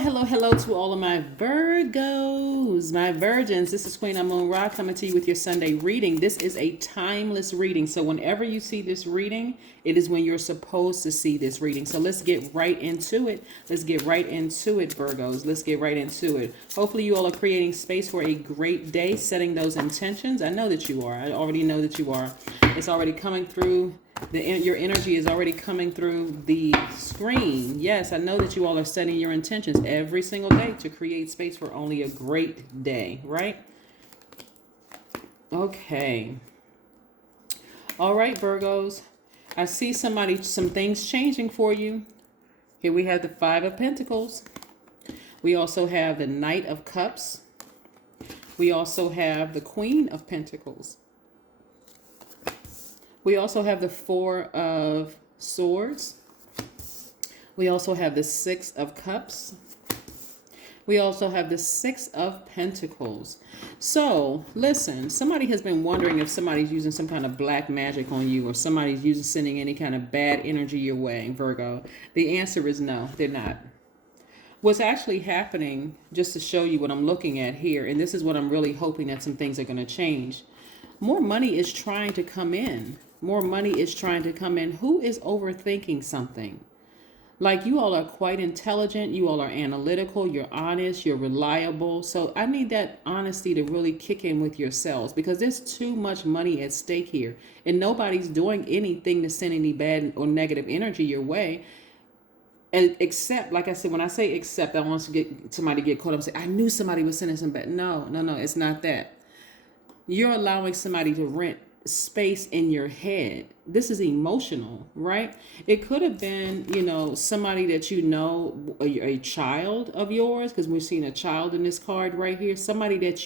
Hello to all of my Virgos, my virgins. This is Queen Amun Ra coming to you with your Sunday reading. This is a timeless reading. So whenever you see this reading, it is when you're supposed to see this reading. So let's get right into it. Virgos. Let's get right into it. Hopefully you all are creating space for a great day, setting those intentions. I know that you are. I already know that you are. It's already coming through. Your energy is already coming through the screen. Yes, I know that you all are setting your intentions every single day to create space for only a great day, right? Okay. All right, Virgos. I see some things changing for you. Here we have the Five of Pentacles. We also have the Knight of Cups. We also have the Queen of Pentacles. We also have the Four of Swords. We also have the Six of Cups. We also have the Six of Pentacles. So, listen, somebody has been wondering if somebody's using some kind of black magic on you or somebody's sending any kind of bad energy your way, Virgo. The answer is no, they're not. What's actually happening, just to show you what I'm looking at here, and this is what I'm really hoping that some things are going to change. More money is trying to come in. More money is trying to come in. Who is overthinking something? Like, you all are quite intelligent. You all are analytical. You're honest. You're reliable. So I need that honesty to really kick in with yourselves, because there's too much money at stake here. And nobody's doing anything to send any bad or negative energy your way. And except, like I said, when I say except, I want to get somebody to get caught up and say, I knew somebody was sending some bad. No, it's not that. You're allowing somebody to rent space in your head. This is emotional, right? It could have been, somebody that a child of yours, because we're seeing a child in this card right here. Somebody that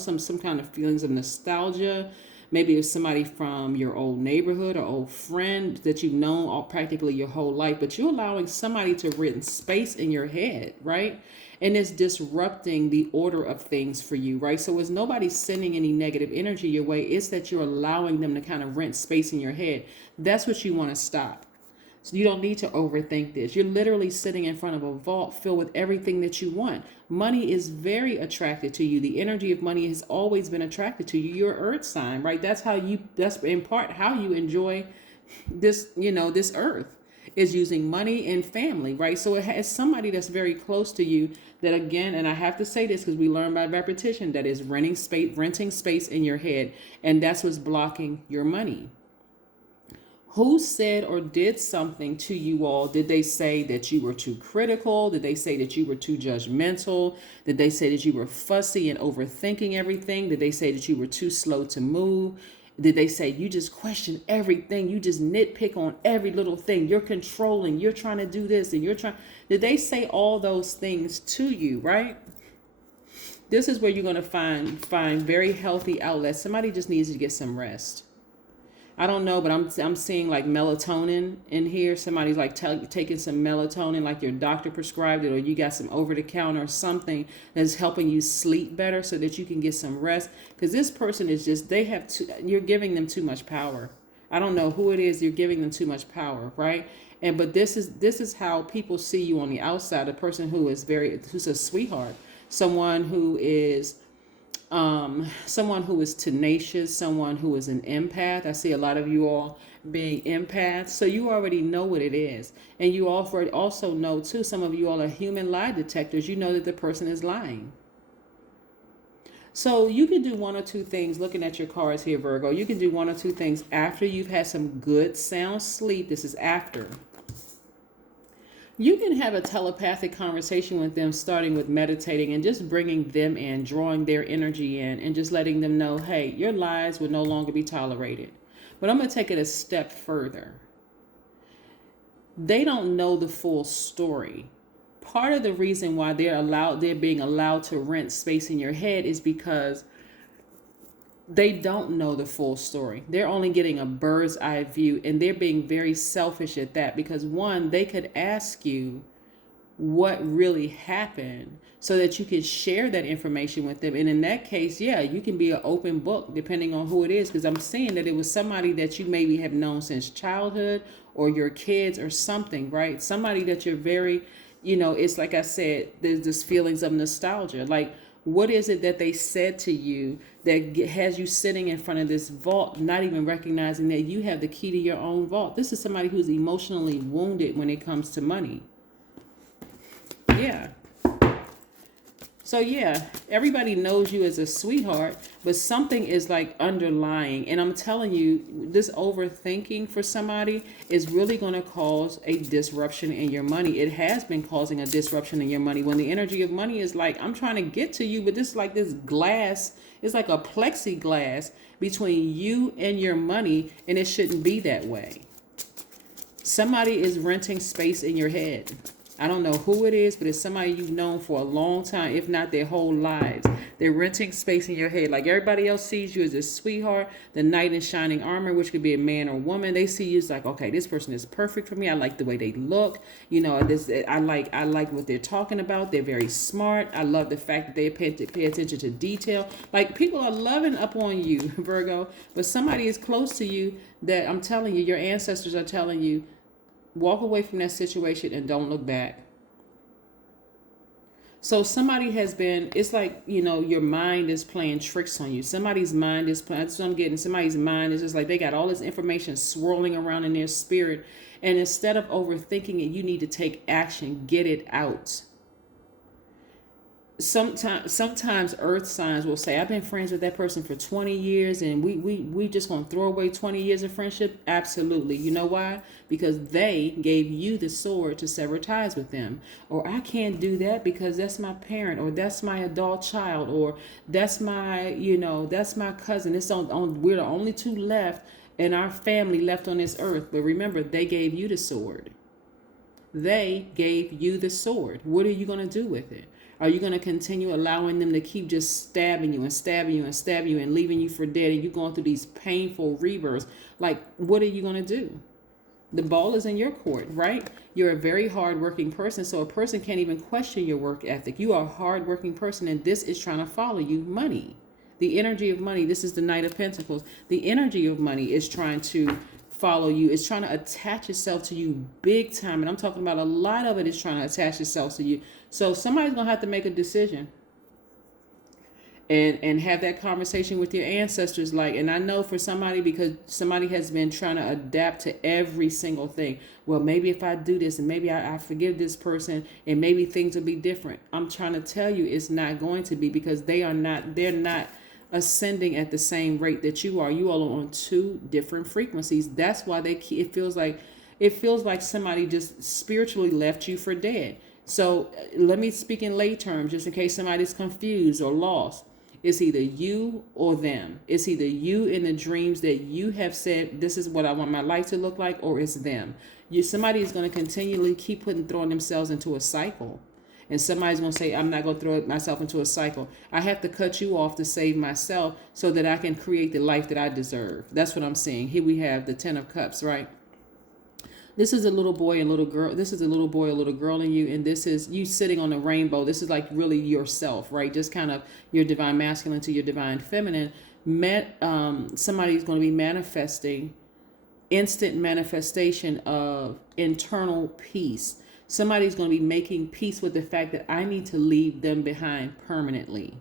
some kind of feelings of nostalgia. Maybe it's somebody from your old neighborhood or old friend that you've known all practically your whole life, but you're allowing somebody to rent space in your head, right? And it's disrupting the order of things for you, right? So it's nobody sending any negative energy your way. It's that you're allowing them to kind of rent space in your head. That's what you want to stop. So you don't need to overthink this. You're literally sitting in front of a vault filled with everything that you want. Money is very attracted to you. The energy of money has always been attracted to you. You're an earth sign, right? That's in part how you enjoy this, this earth, is using money and family, right? So it has somebody that's very close to you that, again, and I have to say this because we learn by repetition, that is renting space in your head. And that's what's blocking your money. Who said or did something to you all? Did they say that you were too critical? Did they say that you were too judgmental? Did they say that you were fussy and overthinking everything? Did they say that you were too slow to move? Did they say you just question everything? You just nitpick on every little thing. You're controlling. You're trying to do this and you're trying. Did they say all those things to you, right? This is where you're going to find very healthy outlets. Somebody just needs to get some rest. I don't know, but I'm seeing like melatonin in here. Somebody's like taking some melatonin, like your doctor prescribed it, or you got some over-the-counter or something that's helping you sleep better so that you can get some rest. Because this person is just, you're giving them too much power. I don't know who it is. You're giving them too much power, right? But this is how people see you on the outside. A person who's a sweetheart, someone who is tenacious, someone who is an empath. I see a lot of you all being empaths. So you already know what it is. And you also know too, some of you all are human lie detectors. You know that the person is lying. So you can do one or two things. Looking at your cards here, Virgo, you can do one or two things after you've had some good sound sleep. This is after. You can have a telepathic conversation with them, starting with meditating and just bringing them in, drawing their energy in, and just letting them know, hey, your lies will no longer be tolerated. But I'm going to take it a step further. They don't know the full story. Part of the reason why they're being allowed to rent space in your head is because they don't know the full story. They're only getting a bird's eye view, and they're being very selfish at that, because one, they could ask you what really happened so that you can share that information with them. And in that case, yeah, you can be an open book depending on who it is, because I'm seeing that it was somebody that you maybe have known since childhood or your kids or something, right? Somebody that you're very it's like I said, there's this feelings of nostalgia. Like, what is it that they said to you that has you sitting in front of this vault, not even recognizing that you have the key to your own vault? This is somebody who's emotionally wounded when it comes to money. Yeah. So yeah, everybody knows you as a sweetheart, but something is like underlying. And I'm telling you, this overthinking for somebody is really going to cause a disruption in your money. It has been causing a disruption in your money when the energy of money is like, I'm trying to get to you, but this is like this glass, it's like a plexiglass between you and your money, and it shouldn't be that way. Somebody is renting space in your head. I don't know who it is, but it's somebody you've known for a long time, if not their whole lives. They're renting space in your head. Like everybody else sees you as a sweetheart, the knight in shining armor, which could be a man or woman. They see you as like, okay, this person is perfect for me. I like the way they look. I like what they're talking about. They're very smart. I love the fact that they pay attention to detail. Like, people are loving up on you, Virgo. But somebody is close to you that, I'm telling you, your ancestors are telling you, walk away from that situation and don't look back. So somebody has been, it's like, your mind is playing tricks on you. Somebody's mind is playing, that's what I'm getting. Somebody's mind is just like, they got all this information swirling around in their spirit. And instead of overthinking it, you need to take action, get it out. Sometimes earth signs will say, I've been friends with that person for 20 years and we just gonna throw away 20 years of friendship. Absolutely. You know why? Because they gave you the sword to sever ties with them. Or I can't do that because that's my parent, or that's my adult child, or that's my cousin. We're the only two left in our family left on this earth. But remember, they gave you the sword. They gave you the sword. What are you gonna do with it? Are you going to continue allowing them to keep just stabbing you and stabbing you and stabbing you and leaving you for dead, and you going through these painful rebirths? Like, what are you going to do? The ball is in your court, right? You're a very hardworking person, so a person can't even question your work ethic. You are a hardworking person, and this is trying to follow you. Money. The energy of money. This is the Knight of Pentacles. The energy of money is trying to follow you. It's trying to attach itself to you big time. And I'm talking about a lot of it is trying to attach itself to you. So somebody's going to have to make a decision and have that conversation with your ancestors. And I know for somebody, because somebody has been trying to adapt to every single thing. Well, maybe if I do this and maybe I forgive this person and maybe things will be different. I'm trying to tell you it's not going to be, because they're not ascending at the same rate that you are. You all are on two different frequencies. That's why it feels like somebody just spiritually left you for dead. So let me speak in lay terms, just in case somebody's confused or lost. It's either you or them. It's either you in the dreams that you have said, this is what I want my life to look like, or it's them. Somebody is going to continually keep throwing themselves into a cycle. And somebody's going to say, I'm not going to throw myself into a cycle. I have to cut you off to save myself so that I can create the life that I deserve. That's what I'm seeing. Here we have the 10 of Cups, right? This is a little boy and little girl. This is a little boy, a little girl in you. And this is you sitting on a rainbow. This is like really yourself, right? Just kind of your divine masculine to your divine feminine. Somebody's going to be manifesting instant manifestation of internal peace. Somebody's going to be making peace with the fact that I need to leave them behind permanently.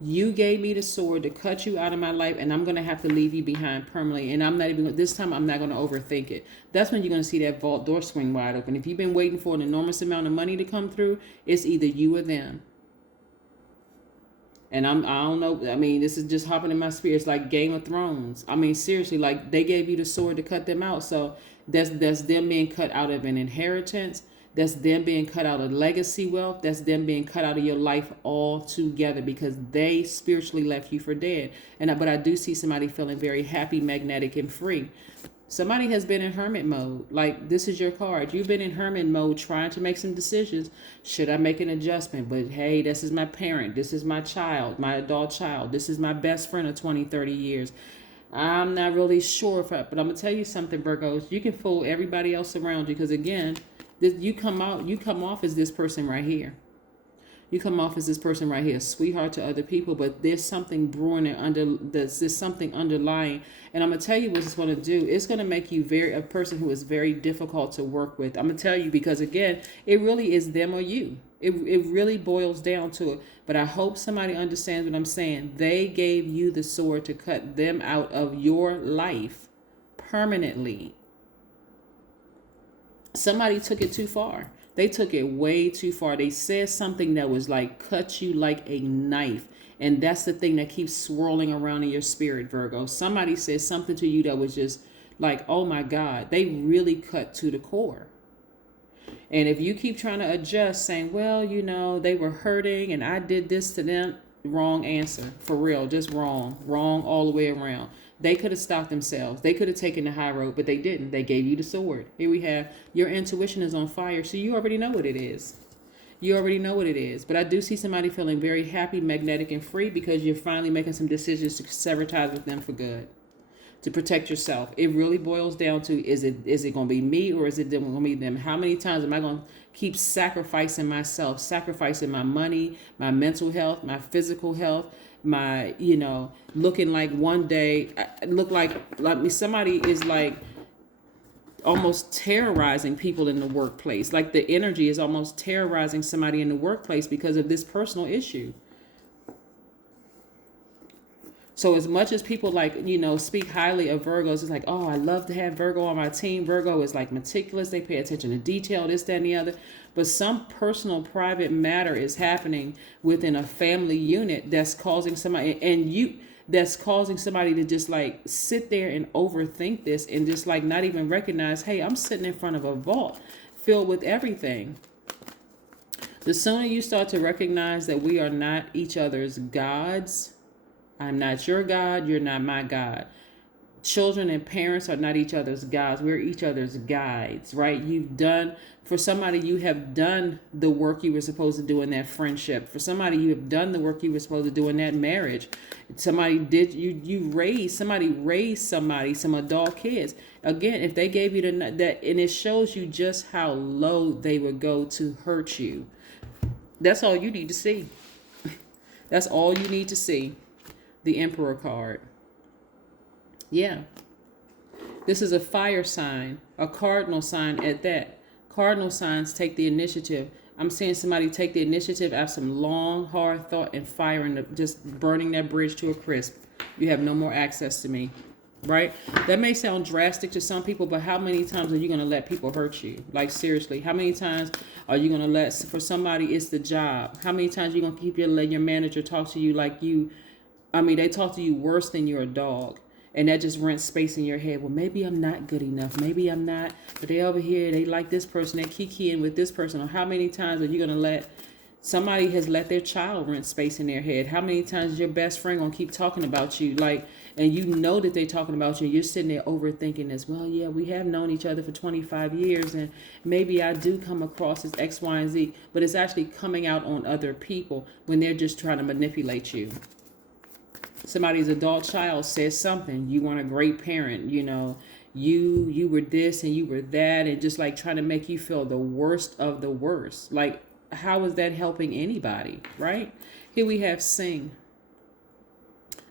You gave me the sword to cut you out of my life, and I'm going to have to leave you behind permanently. And this time I'm not going to overthink it. That's when you're going to see that vault door swing wide open. If you've been waiting for an enormous amount of money to come through, it's either you or them. And I don't know. I mean, this is just hopping in my spirit. It's like Game of Thrones. I mean, seriously, like they gave you the sword to cut them out. So that's them being cut out of an inheritance. That's them being cut out of legacy wealth. That's them being cut out of your life altogether, because they spiritually left you for dead. But I do see somebody feeling very happy, magnetic, and free. Somebody has been in hermit mode. Like, this is your card. You've been in hermit mode trying to make some decisions. Should I make an adjustment? But hey, this is my parent. This is my child, my adult child. This is my best friend of 20, 30 years. I'm not really sure but I'm going to tell you something, Virgos. You can fool everybody else around you, because again, you come off as this person right here. You come off as this person right here, sweetheart to other people, but there's something brewing and there's something underlying. And I'm gonna tell you what it's gonna do. It's gonna make you a person who is very difficult to work with. I'm gonna tell you because again, it really is them or you. It really boils down to it. But I hope somebody understands what I'm saying. They gave you the sword to cut them out of your life permanently. Somebody took it too far. They took it way too far. They said something that was like cut you like a knife. And that's the thing that keeps swirling around in your spirit, Virgo. Somebody said something to you that was just like, oh my God, they really cut to the core. And if you keep trying to adjust, saying, well, you know, they were hurting and I did this to them, wrong answer. For real, just wrong. Wrong all the way around. They could have stopped themselves. They could have taken the high road, but they didn't. They gave you the sword. Here we have your intuition is on fire, so you already know what it is. You already know what it is. But I do see somebody feeling very happy, magnetic, and free because you're finally making some decisions to sever ties with them for good, to protect yourself. It really boils down to, is it going to be me or is it going to be them? How many times am I going to keep sacrificing myself, sacrificing my money, my mental health, my physical health, my, you know, looking like one day, I look like somebody is like almost terrorizing people in the workplace. Like the energy is almost terrorizing somebody in the workplace because of this personal issue. So as much as people like, you know, speak highly of Virgos, it's like, oh, I love to have Virgo on my team. Virgo is like meticulous. They pay attention to detail, this, that, and the other. But some personal private matter is happening within a family unit that's causing somebody to just like sit there and overthink this and just like not even recognize, hey, I'm sitting in front of a vault filled with everything. The sooner you start to recognize that we are not each other's gods, I'm not your God, you're not my God. Children and parents are not each other's gods. We're each other's guides, right? For somebody, you have done the work you were supposed to do in that friendship. For somebody, you have done the work you were supposed to do in that marriage. Somebody raised somebody, some adult kids. Again, if they gave you that, and it shows you just how low they would go to hurt you. That's all you need to see. That's all you need to see. The Emperor card. Yeah. This is a fire sign, a cardinal sign at that. Cardinal signs take the initiative. I'm seeing somebody take the initiative after some long, hard thought and firing, just burning that bridge to a crisp. You have no more access to me, right? That may sound drastic to some people, but how many times are you going to let people hurt you? Like seriously, how many times are you going to for somebody, it's the job. How many times are you going to keep letting your manager talk to you like they talk to you worse than you're a dog. And that just rents space in your head. Well, maybe I'm not good enough. Maybe I'm not. But they over here, they like this person. They're kikiing with this person. Or how many times are you going to let somebody has let their child rent space in their head? How many times is your best friend going to keep talking about you? And you know that they're talking about you. And you're sitting there overthinking this. Well, yeah, we have known each other for 25 years. And maybe I do come across as X, Y, and Z. But it's actually coming out on other people when they're just trying to manipulate you. Somebody's adult child says something. You weren't a great parent, you know. You were this and you were that, and just like trying to make you feel the worst of the worst. Like, how is that helping anybody, right? Here we have sing.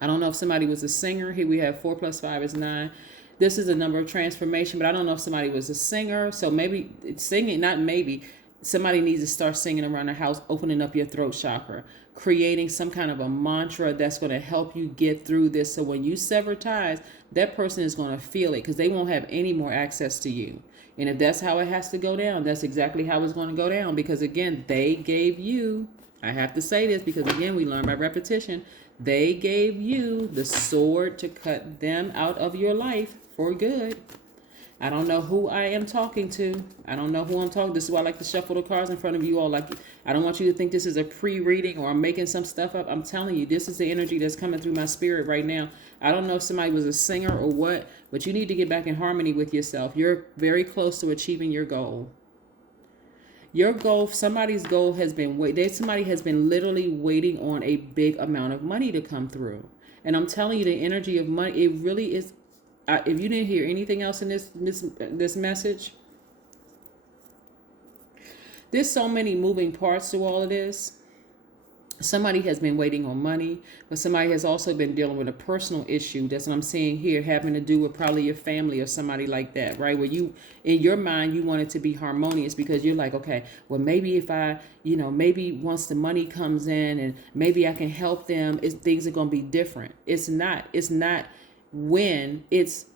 I don't know if somebody was a singer. Here we have 4 + 5 is 9. This is a number of transformation, but I don't know if somebody was a singer. So maybe singing, not maybe. Somebody needs to start singing around the house, opening up your throat chakra, creating some kind of a mantra that's going to help you get through this. So when you sever ties, that person is going to feel it because they won't have any more access to you. And if that's how it has to go down, that's exactly how it's going to go down. Because again, they gave you, I have to say this because again, we learn by repetition. They gave you the sword to cut them out of your life for good. I don't know who I am talking to. I don't know who I'm talking to. This is why I like to shuffle the cards in front of you all. Like, I don't want you to think this is a pre-reading or I'm making some stuff up. I'm telling you, this is the energy that's coming through my spirit right now. I don't know if somebody was a singer or what, but you need to get back in harmony with yourself. You're very close to achieving your goal. Your goal, somebody's goal has been, somebody has been literally waiting on a big amount of money to come through. And I'm telling you, the energy of money, it really is. If you didn't hear anything else in this message, there's so many moving parts to all of this. Somebody has been waiting on money, but somebody has also been dealing with a personal issue. That's what I'm seeing here, having to do with probably your family or somebody like that, right? Where you, in your mind, you want it to be harmonious because you're like, okay, well, maybe if I, maybe once the money comes in and maybe I can help them, things are going to be different. It's not. It's not when it's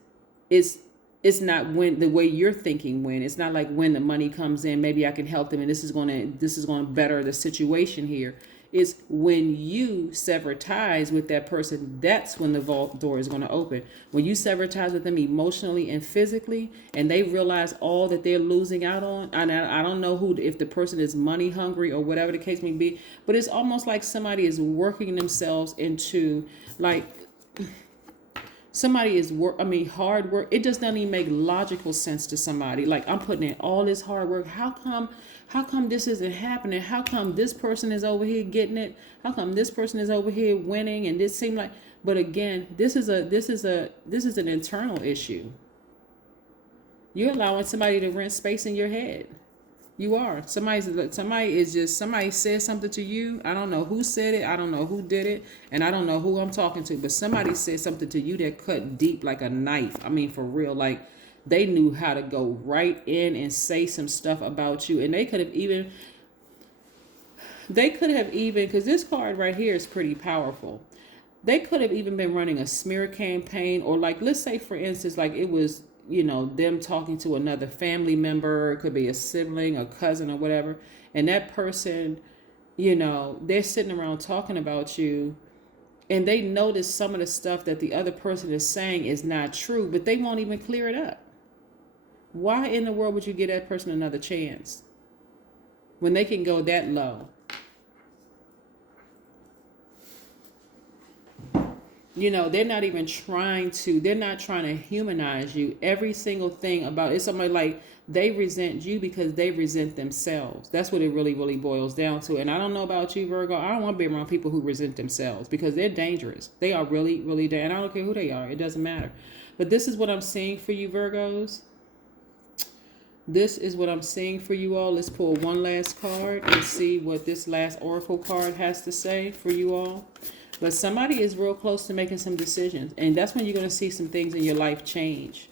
it's not when the way you're thinking. When it's not like when the money comes in, maybe I can help them and this is going to better the situation here. Is when you sever ties with that person, that's when the vault door is going to open. When you sever ties with them emotionally and physically, and they realize all that they're losing out on, and I don't know who, if the person is money hungry or whatever the case may be, but it's almost like somebody is working themselves into, like, somebody is hard work. It just doesn't even make logical sense to somebody. Like, I'm putting in all this hard work. How come this isn't happening? How come this person is over here getting it? How come this person is over here winning? And this seemed like, but again, this is an internal issue. You're allowing somebody to rent space in your head. You are. Somebody said something to you. I don't know who said it. I don't know who did it. And I don't know who I'm talking to. But somebody said something to you that cut deep like a knife. I mean, for real. Like, they knew how to go right in and say some stuff about you. And they could have even, because this card right here is pretty powerful. They could have even been running a smear campaign, or like, let's say for instance, like it was, them talking to another family member. It could be a sibling, a cousin, or whatever. And that person, they're sitting around talking about you, and they notice some of the stuff that the other person is saying is not true, but they won't even clear it up. Why in the world would you give that person another chance when they can go that low? They're not even trying to humanize you. Every single thing about it's somebody like they resent you because they resent themselves. That's what it really, really boils down to. And I don't know about you, Virgo. I don't want to be around people who resent themselves because they're dangerous. They are really, really dangerous. And I don't care who they are. It doesn't matter. But this is what I'm seeing for you, Virgos. This is what I'm seeing for you all. Let's pull one last card and see what this last oracle card has to say for you all. But somebody is real close to making some decisions. And that's when you're going to see some things in your life change.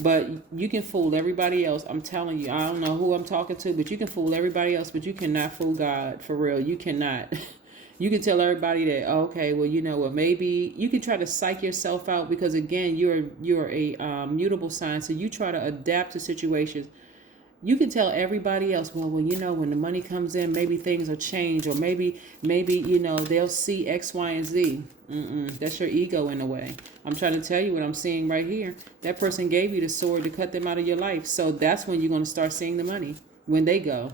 But you can fool everybody else. I'm telling you, I don't know who I'm talking to, but you can fool everybody else, but you cannot fool God. For real, you cannot. You can tell everybody that, okay, well, maybe you can try to psych yourself out because, again, you're a mutable sign. So you try to adapt to situations. You can tell everybody else, well, when the money comes in, maybe things will change, or maybe, they'll see X, Y, and Z. That's your ego in a way. I'm trying to tell you what I'm seeing right here. That person gave you the sword to cut them out of your life. So that's when you're going to start seeing the money, when they go.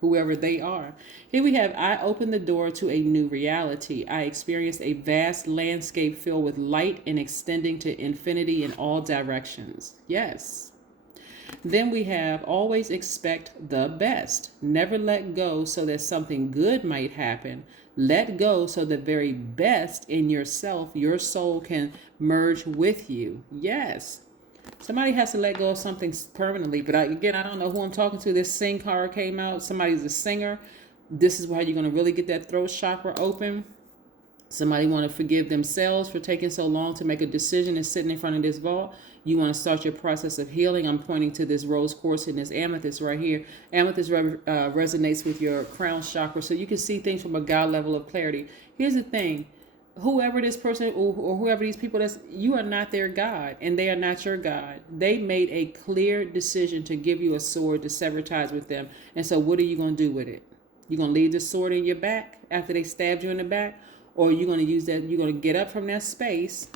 Whoever they are. Here we have, I opened the door to a new reality. I experienced a vast landscape filled with light and extending to infinity in all directions. Yes. Then we have, always expect the best. Never let go so that something good might happen. Let go so the very best in yourself, your soul, can merge with you. Yes. Somebody has to let go of something permanently. But I don't know who I'm talking to. This sing card came out. Somebody's a singer. This is why you're going to really get that throat chakra open. Somebody want to forgive themselves for taking so long to make a decision and sitting in front of this vault. You want to start your process of healing. I'm pointing to this rose quartz and this amethyst right here. Amethyst resonates with your crown chakra, so you can see things from a God level of clarity. Here's the thing. Whoever this person or whoever these people, you are not their God, and they are not your God. They made a clear decision to give you a sword to sever ties with them. And so what are you going to do with it? You're going to leave the sword in your back after they stabbed you in the back? Or you're going to use that, you're going to get up from that space.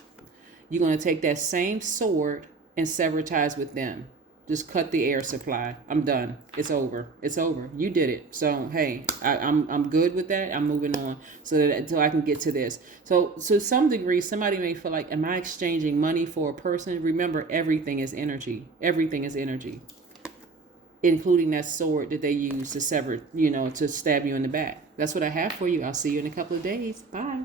You're going to take that same sword and sever ties with them. Just cut the air supply. I'm done. It's over. It's over. You did it. So, hey, I'm good with that. I'm moving on until I can get to this. So to some degree, somebody may feel like, am I exchanging money for a person? Remember, everything is energy. Everything is energy, including that sword that they use to sever, to stab you in the back. That's what I have for you. I'll see you in a couple of days. Bye.